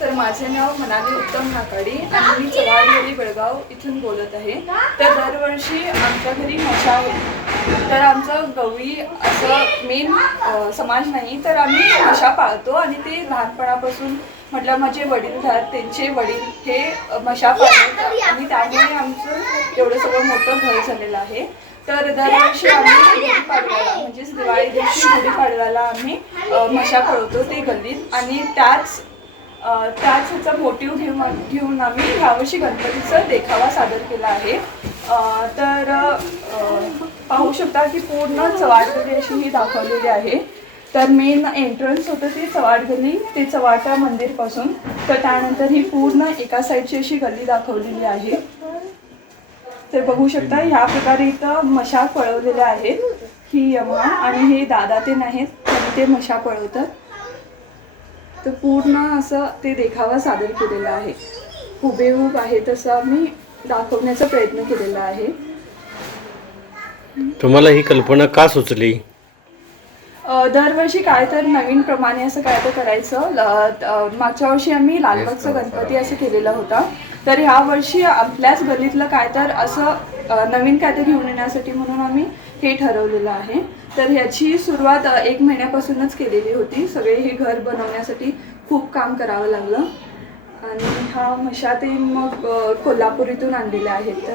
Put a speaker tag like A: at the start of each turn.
A: तर माझे नाव मनाली उत्तम नाकाडी आणि मी चव्हाडवली बेळगाव इथून बोलत आहे. तर दरवर्षी आमच्या घरी मशा होती. तर आमचं गवळी असं मेन समाज नाही तर आम्ही मशा पाळतो आणि ते लहानपणापासून म्हटलं माझे वडीलधार त्यांचे वडील हे मशा पाळतात आणि त्यामुळे आमचं एवढं सगळं मोठं घर झालेलं आहे. तर दरवर्षी आम्ही गुढीपाडव्याला आम्ही मशा पळवतो ते गल्लीत. आणि त्याच त्याच ह्याचा मोटिव घेऊन घेऊन आम्ही यावर्षी गणपतीचा देखावा सादर केला आहे. तर पाहू शकता की पूर्ण चवाड अशी ही दाखवलेली आहे. तर मेन एंट्रन्स होतं ते चवाट गल्ली ते चवाटा मंदिरपासून. तर त्यानंतर ही पूर्ण एका साईडची अशी गल्ली दाखवलेली आहे. तर बघू शकता ह्या प्रकारे इथं मशा पळवलेल्या आहेत. ही यमा आणि हे दादा ते नाहीत त्यांनी ते मशा पळवतात. तर पूर्ण असं ते देखावा सादर केलेला आहे. हुबेहूब आहे तसं आम्ही दाखवण्याचा प्रयत्न केलेला आहे.
B: तुम्हाला ही कल्पना का सुचली?
A: अ, दरवर्षी काय तर नवीन प्रमाणे असं काय तर करायचं. मागच्या वर्षी आम्ही लालबागचा गणपती असं केलेला होता. तर ह्या वर्षी आपल्याच गल्लीतलं काय तर असं नवीन काय तर घेऊन येण्यासाठी म्हणून आम्ही हे ठरवलेलं आहे. तर ह्याची सुरुवात एक महिन्यापासूनच केलेली होती. सगळे हे घर बनवण्यासाठी खूप काम करावं लागलं. आणि हा मशा ते मग कोल्हापूर इथून आणलेल्या आहेत.